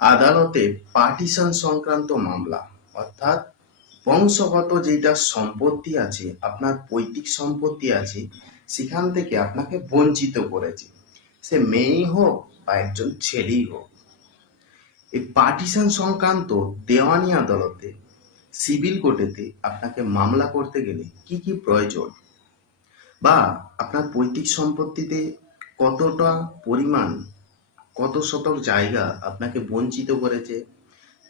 আদালতে পার্টিশন সংক্রান্ত মামলা, অর্থাৎ বংশগত যেটা সম্পত্তি আছে, আপনার পৈতৃক সম্পত্তি আছে, সেখান থেকে আপনাকে বঞ্চিত করেছে। সে মেয়েই হোক বা একজন ছেলেই হোক। এই পার্টিশন সংক্রান্ত দেওয়ানি আদালতে, সিভিল কোর্টেতে আপনাকে মামলা করতে গেলে কি কি প্রয়োজন? বা আপনার পৈতৃক সম্পত্তিতে কতটা পরিমাণ কত শতক জায়গা আপনাকে বঞ্চিত করেছে,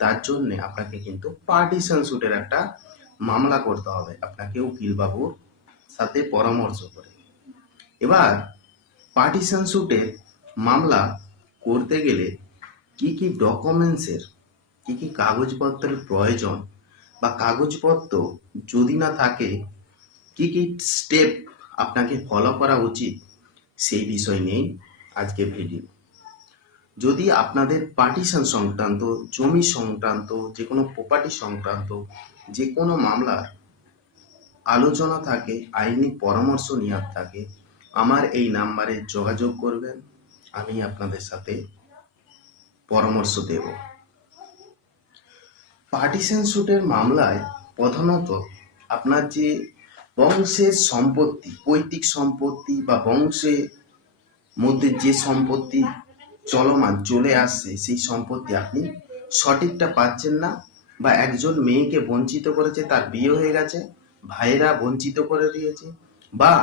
তার জন্য আপনাকে কিন্তু পার্টিশন সুটের একটা মামলা করতে হবে। আপনাকে উকিল বাবুর সাথে পরামর্শ করে। এবার পার্টিশন সুটের মামলা করতে গেলে কি কি ডকুমেন্টসের কি কি কাগজপত্রের প্রয়োজন বা কাগজপত্র যদি না থাকে, কি কি স্টেপ আপনাকে ফলো করা উচিত, সেই বিষয় নিয়েই আজকে ভিডিও যদি আপনাদের পার্টিশন সংক্রান্ত, জমি সংক্রান্ত যে কোনো প্রপার্টি সংক্রান্ত যে কোনো মামলার আলোচনা থাকে, আইনি পরামর্শ নেওয়ার থাকে, আমার এই নাম্বারে যোগাযোগ করবেন। আমি আপনাদের সাথে পরামর্শ দেব। পার্টিশন সুটের মামলায় প্রধানত আপনার যে বংশের সম্পত্তি, পৈতৃক সম্পত্তি বা বংশের মধ্যে যে সম্পত্তি চলমান, চলে আসছে। সেই সম্পত্তি আপনি সঠিকটা পাচ্ছেন না বা একজন মেয়েকে বঞ্চিত করেছে, তার বিয়ে হয়ে গেছে ভাইরা বঞ্চিত করে দিয়েছে, বা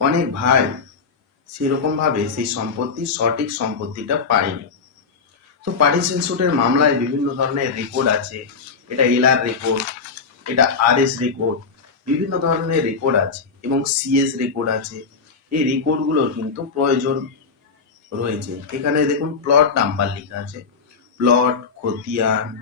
অনেক ভাই সেরকম ভাবে সেই সম্পত্তি, সঠিক সম্পত্তিটা পায়নি। তো পার্টিশন সুটের মামলায় বিভিন্ন ধরনের রেকর্ড আছে। এটা এলআর রেকর্ড এটা আর এস রেকর্ড বিভিন্ন ধরনের রেকর্ড আছে এবং সিএস রেকর্ড আছে। এই রেকর্ডগুলোর কিন্তু প্রয়োজন রয়েছে। এখানে দেখুন প্লট নাম্বার লেখা আছে। প্লট খতিয়ান,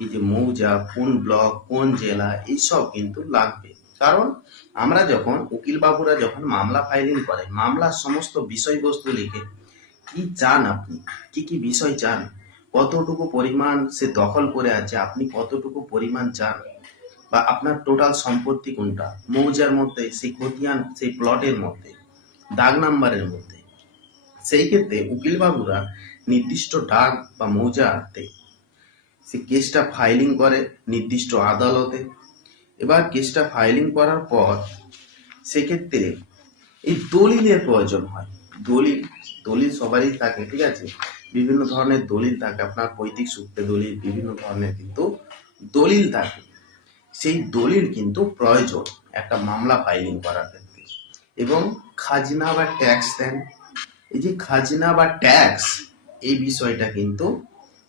এই যে মৌজা, কোন ব্লক কোন জেলা এইসব কিন্তু লাগবে। কারণ আমরা যখন, উকিল বাবুরা যখন মামলা ফাইলিং করে, মামলার সমস্ত বিষয়বস্তু লিখে, কি চান আপনি? কি কি বিষয় চান? কতটুকু পরিমাণ সে দখল করে আছে? আপনি কতটুকু পরিমাণ চান? বা আপনার টোটাল সম্পত্তি কোনটা? মৌজার মধ্যে সেই খতিয়ান সেই প্লটের মধ্যে, দাগ নাম্বারের মধ্যে। সেই ক্ষেত্রে উকিল বাবুরা নির্দিষ্ট ডাক বা মৌজাতে সে কেসটা ফাইলিং করে নির্দিষ্ট আদালতে। এবার কেসটা ফাইলিং করার পর সেক্ষেত্রে এই দলিলের প্রয়োজন হয়। দলিল দলিল সবারই থাকে, ঠিক আছে? বিভিন্ন ধরনের দলিল থাকে, আপনার পৈতৃক সূত্রে দলিল, বিভিন্ন ধরনের কিন্তু দলিল থাকে। সেই দলিল কিন্তু প্রয়োজন একটা মামলা ফাইলিং করার ক্ষেত্রে। এবং খাজনা বা ট্যাক্স দেন। এই যে খাজনা বা ট্যাক্স এই বিষয়টা কিন্তু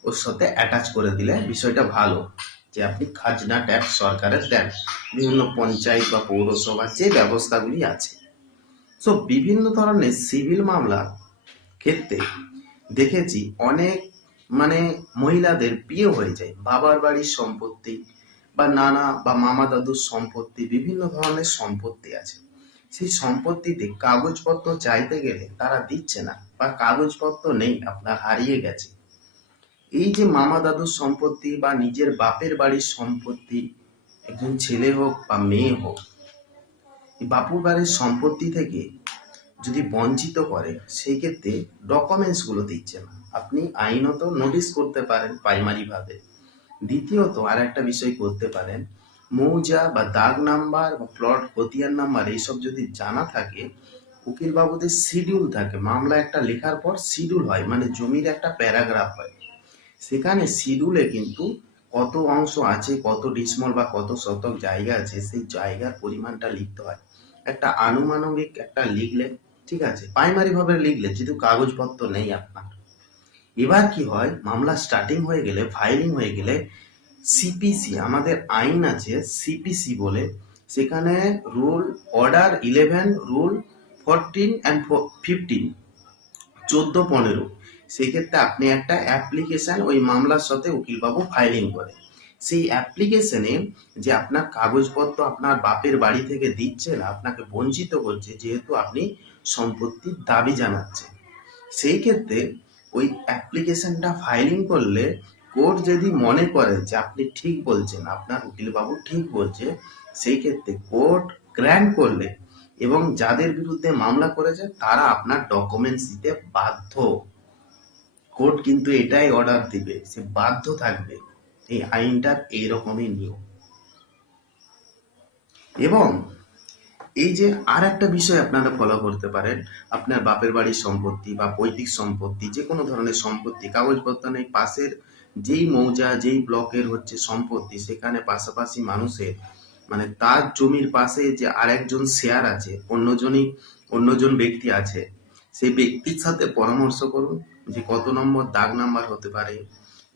ওর সাথে অ্যাটাচ করে দিলে বিষয়টা ভালো। যে আপনি খাজনা ট্যাক্স সরকারের দেন। বিভিন্ন পঞ্চায়েত বা পৌরসভা যে ব্যবস্থাগুলি আছে। সো বিভিন্ন ধরনের সিভিল মামলা ক্ষেত্রে দেখেছি অনেক মানে মহিলাদের বিয়ে হয়ে যায়। বাবার বাড়ির সম্পত্তি বা নানা বা মামা দাদুর সম্পত্তি, বিভিন্ন ধরনের সম্পত্তি আছে। সেই সম্পত্তিতে কাগজপত্র চাইতে গেলে তারা দিচ্ছে না বা কাগজপত্র নেই, আপনার হারিয়ে গেছে। এই যে মামা দাদুর সম্পত্তি বা নিজের বাপের বাড়ির সম্পত্তি, একজন ছেলে হোক বা মেয়ে হোক বাপুর বাড়ির সম্পত্তি থেকে যদি বঞ্চিত করে, সেই ক্ষেত্রে ডকুমেন্টসগুলো দিচ্ছে না। আপনি আইনত নোটিশ করতে পারেন প্রাইমারি ভাবে দ্বিতীয়ত আর একটা বিষয় করতে পারেন মৌজা বা দাগ নাম্বার বা প্লট খতিয়ান নাম্বার এইসব যদি জানা থাকে উকিল বাবুদের শিডিউল থাকে। মামলা একটা লেখার পর শিডিউল হয় মানে জমির একটা প্যারাগ্রাফ হয়। সেখানে শিডিউলে কিন্তু কত অংশ আছে, কত ডিসমল বা কত শতক জায়গা আছে, সেই জায়গার পরিমাণটা লিখতে হয়। একটা আনুমানবিক একটা লিখলে, ঠিক আছে প্রাইমারি ভাবে লিখলে, যেহেতু কাগজপত্র নেই আপনার। এবার কি হয়, মামলা স্টার্টিং হয়ে গেলে ফাইলিং হয়ে গেলে সিপিসি আমাদের আইন আছে সিপিসি বলে, সেখানে rule order eleven rule fourteen and fifteen চোদ্দ, পনেরো। সেক্ষেত্রে আপনি একটা অ্যাপ্লিকেশন ওই মামলার সাথে উকিলবাবু ফাইলিং করে সেই অ্যাপ্লিকেশনে যে আপনার কাগজপত্র আপনার বাপের বাড়ি থেকে দিচ্ছে না, আপনাকে বঞ্চিত করছে, যেহেতু আপনি সম্পত্তির দাবি জানাচ্ছেন। সেই ক্ষেত্রে ওই অ্যাপ্লিকেশনটা ফাইলিং করলে কোর্ট যদি মনে করে যে আপনি ঠিক বলছেন, আপনার উকিলবাবু ঠিক বলছে, সেই ক্ষেত্রে কোর্ট গ্র্যান্ড করলে এবং যাদের বিরুদ্ধে মামলা করেছে, তারা আপনার ডকুমেন্টস দিতে বাধ্য। কোর্ট কিন্তু এটাই অর্ডার দিবে, সে বাধ্য থাকবে এই আইনটার এইরকমই নিয়ম। এবং এই যে আর একটা বিষয় আপনারা ফলো করতে পারেন, আপনার বাপের বাড়ির সম্পত্তি বা পৈতৃক সম্পত্তি যে কোনো ধরনের সম্পত্তি, কাগজপত্র নেই, পাশের যেই মৌজা, যেই ব্লকের হচ্ছে সম্পত্তি, সেখানে পাশাপাশি মানুষের মানে তার জমির পাশে যে আরেকজন শেয়ার আছে, অন্যজনই, অন্যজন ব্যক্তি আছে, সেই ব্যক্তির সাথে পরামর্শ করুন যে কত নম্বর দাগ নাম্বার হতে পারে,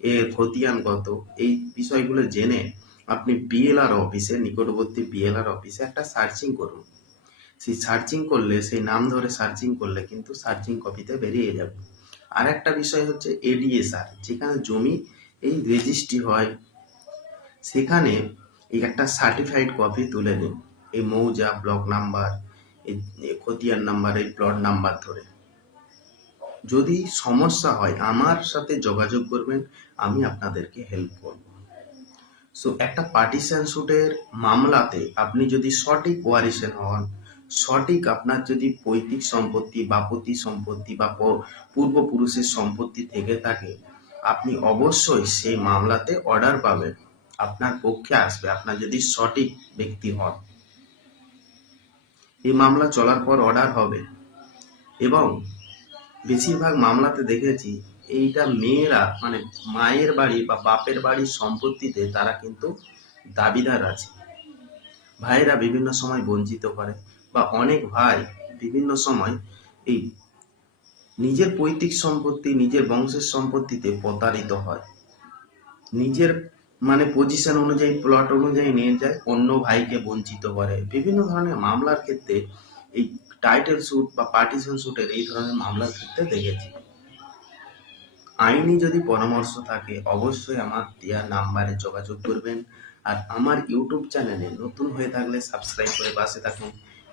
এর খতিয়ান কত। এই বিষয়গুলো জেনে আপনি বিএলআর অফিসে, নিকটবর্তী বিএলআর অফিসে একটা সার্চিং করুন। সেই সার্চিং করলে, সেই নাম ধরে সার্চিং করলে কিন্তু সার্চিং কপিতে বেরিয়ে যাবে। আর একটা বিষয় হচ্ছে এডিএসআর যেখানে জমি এই রেজিস্ট্রি হয়, সেখানে এই একটা সার্টিফাইড কপি তুলে নিন। এই মৌজা ব্লক নাম্বার এই খতিয়ান নাম্বার এই প্লট নাম্বার ধরে। যদি সমস্যা হয়, আমার সাথে যোগাযোগ করবেন, আমি আপনাদেরকে হেল্প করব। সো একটা পার্টিশন শুটের মামলাতে আপনি যদি সঠিক ওয়ারিশন হন সঠিক আপনার যদি পৈতৃক সম্পত্তি, বাপতি সম্পত্তি বা পূর্বপুরুষের সম্পত্তি থেকে থাকে, আপনি অবশ্যই সেই মামলাতে অর্ডার পাবেন। আপনার পক্ষে আসবে, আপনার যদি সঠিক ব্যক্তি হন। এই মামলা চলার পর অর্ডার হবে। এবং বেশিরভাগ মামলাতে দেখেছি, এইটা মেয়েরা মানে মায়ের বাড়ি বা বাপের বাড়ির সম্পত্তিতে তারা কিন্তু দাবিদার আছে। ভাইয়েরা বিভিন্ন সময় বঞ্চিত করে। বা অনেক ভাই বিভিন্ন সময় এই নিজের পৈতৃক সম্পত্তি, নিজের বংশের সম্পত্তিতে প্রতারিত হয়। নিজের মানে পজিশন অনুযায়ী প্লট অনুযায়ী নিয়ে যায়, অন্য ভাইকে বঞ্চিত করে। বিভিন্ন ধরনের মামলার ক্ষেত্রে এই টাইটেল স্যুট বা পার্টিশন স্যুটের এই ধরনের মামলার ক্ষেত্রে দেখেছি। আইনি যদি পরামর্শ থাকে, অবশ্যই আমার দেওয়া নাম্বারে যোগাযোগ করবেন। আর আমার ইউটিউব চ্যানেলে নতুন হয়ে থাকলে সাবস্ক্রাইব করে পাশে থাকুন।